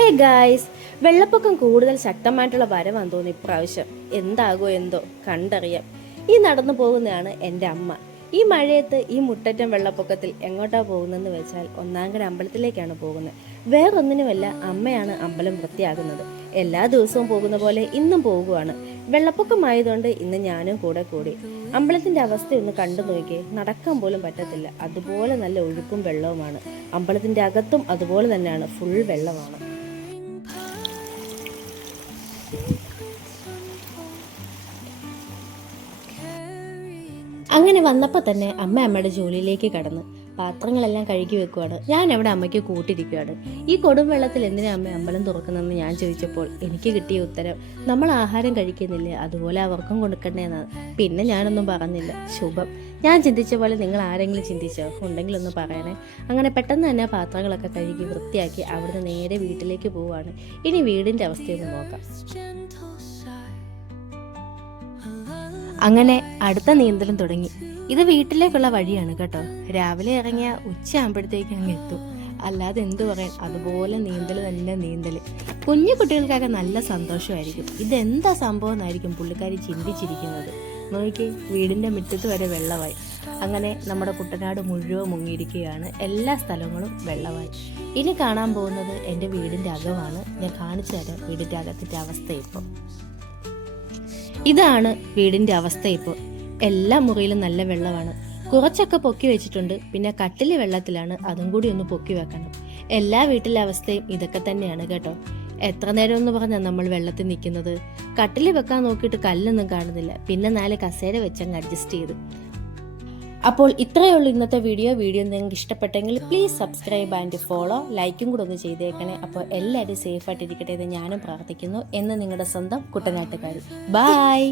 Hey guys, വെള്ളപ്പൊക്കം കൂടുതൽ ശക്തമായിട്ടുള്ള വരവാന്ന് തോന്നി ഇപ്രാവശ്യം. എന്താകോ എന്തോ, കണ്ടറിയാം. ഈ നടന്നു പോകുന്നതാണ് എൻ്റെ അമ്മ. ഈ മഴയത്ത് ഈ മുട്ടറ്റം വെള്ളപ്പൊക്കത്തിൽ എങ്ങോട്ടാ പോകുന്നതെന്ന് വെച്ചാൽ ഒന്നാങ്കര അമ്പലത്തിലേക്കാണ് പോകുന്നത്. വേറൊന്നിനുമല്ല, അമ്മയാണ് അമ്പലം വൃത്തിയാകുന്നത്. എല്ലാ ദിവസവും പോകുന്ന പോലെ ഇന്നും പോകുവാണ്. വെള്ളപ്പൊക്കമായതുകൊണ്ട് ഇന്ന് ഞാനും കൂടെ കൂടി. അമ്പലത്തിന്റെ അവസ്ഥയൊന്ന് കണ്ടു നോക്കിയേ, നടക്കാൻ പോലും പറ്റത്തില്ല. അതുപോലെ നല്ല ഒഴുക്കും വെള്ളവുമാണ്. അമ്പലത്തിന്റെ അകത്തും അതുപോലെ തന്നെയാണ്, ഫുൾ വെള്ളമാണ്. അങ്ങനെ വന്നപ്പോൾ തന്നെ അമ്മയുടെ ജോലിയിലേക്ക് കടന്ന് പാത്രങ്ങളെല്ലാം കഴുകി വെക്കുവാണ്. ഞാൻ അവിടെ അമ്മയ്ക്ക് കൂട്ടിരിക്കുകയാണ്. ഈ കൊടും വെള്ളത്തിൽ എന്തിനാ അമ്മ അമ്പലം തുറക്കുന്നതെന്ന് ഞാൻ ചോദിച്ചപ്പോൾ എനിക്ക് കിട്ടിയ ഉത്തരം, നമ്മൾ ആഹാരം കഴിക്കുന്നില്ലേ, അതുപോലെ അവർക്കും കൊടുക്കണ്ടേന്നാണ്. പിന്നെ ഞാനൊന്നും പറഞ്ഞില്ല. ശുഭം. ഞാൻ ചിന്തിച്ച പോലെ നിങ്ങൾ ആരെങ്കിലും ചിന്തിച്ചോ? ഉണ്ടെങ്കിൽ ഒന്ന് പറയണേ. അങ്ങനെ പെട്ടെന്ന് തന്നെ പാത്രങ്ങളൊക്കെ കഴുകി വൃത്തിയാക്കി അവിടുന്ന് നേരെ വീട്ടിലേക്ക് പോവുകയാണ്. ഇനി വീടിൻ്റെ അവസ്ഥയൊന്ന് നോക്കാം. അങ്ങനെ അടുത്ത നീന്തലും തുടങ്ങി. ഇത് വീട്ടിലേക്കുള്ള വഴിയാണ് കേട്ടോ. രാവിലെ ഇറങ്ങിയ ഉച്ചയാകുമ്പോഴത്തേക്ക് അങ്ങ് എത്തും. അല്ലാതെ എന്തു പറയാൻ, അതുപോലെ നീന്തൽ തന്നെ നീന്തൽ. കുഞ്ഞു കുട്ടികൾക്കൊക്കെ നല്ല സന്തോഷമായിരിക്കും. ഇതെന്താ സംഭവം എന്നായിരിക്കും പുള്ളിക്കാരി ചിന്തിച്ചിരിക്കുന്നത്. നോക്കി, വീടിൻ്റെ മുറ്റത്ത് വരെ വെള്ളമായി. അങ്ങനെ നമ്മുടെ കുട്ടനാട് മുഴുവൻ മുങ്ങിയിരിക്കുകയാണ്. എല്ലാ സ്ഥലങ്ങളും വെള്ളമായി. ഇനി കാണാൻ പോകുന്നത് എൻ്റെ വീടിൻ്റെ അകമാണ്. ഞാൻ കാണിച്ചു തരാം വീടിൻ്റെ അകത്തിൻ്റെ അവസ്ഥ. ഇപ്പോൾ ഇതാണ് വീടിൻ്റെ അവസ്ഥ. ഇപ്പോൾ എല്ലാ മുറിയിലും നല്ല വെള്ളമാണ്. കുറച്ചൊക്കെ പൊക്കി വെച്ചിട്ടുണ്ട്. പിന്നെ കട്ടില് വെള്ളത്തിലാണ്, അതും കൂടി ഒന്ന് പൊക്കി വെക്കണം. എല്ലാ വീട്ടിലെ അവസ്ഥയും ഇതൊക്കെ തന്നെയാണ് കേട്ടോ. എത്ര നേരം എന്ന് പറഞ്ഞാൽ നമ്മൾ വെള്ളത്തിൽ നിൽക്കുന്നത്. കട്ടില് വെക്കാൻ നോക്കിയിട്ട് കല്ലൊന്നും കാണുന്നില്ല. പിന്നെ 4 കസേര വെച്ചങ്ങ് അഡ്ജസ്റ്റ് ചെയ്തു. അപ്പോൾ ഇത്രയേ ഉള്ളൂ ഇന്നത്തെ വീഡിയോ. നിങ്ങൾക്ക് ഇഷ്ടപ്പെട്ടെങ്കിൽ പ്ലീസ് സബ്സ്ക്രൈബ് ആൻഡ് ഫോളോ, ലൈക്കും കൂടെ ഒന്ന് ചെയ്തേക്കണേ. അപ്പോൾ എല്ലാവരും സേഫായിട്ടിരിക്കട്ടെ എന്ന് ഞാനും പ്രാർത്ഥിക്കുന്നു. എന്ന് നിങ്ങളുടെ സ്വന്തം കുട്ടനാട്ടുകാരി. ബൈ.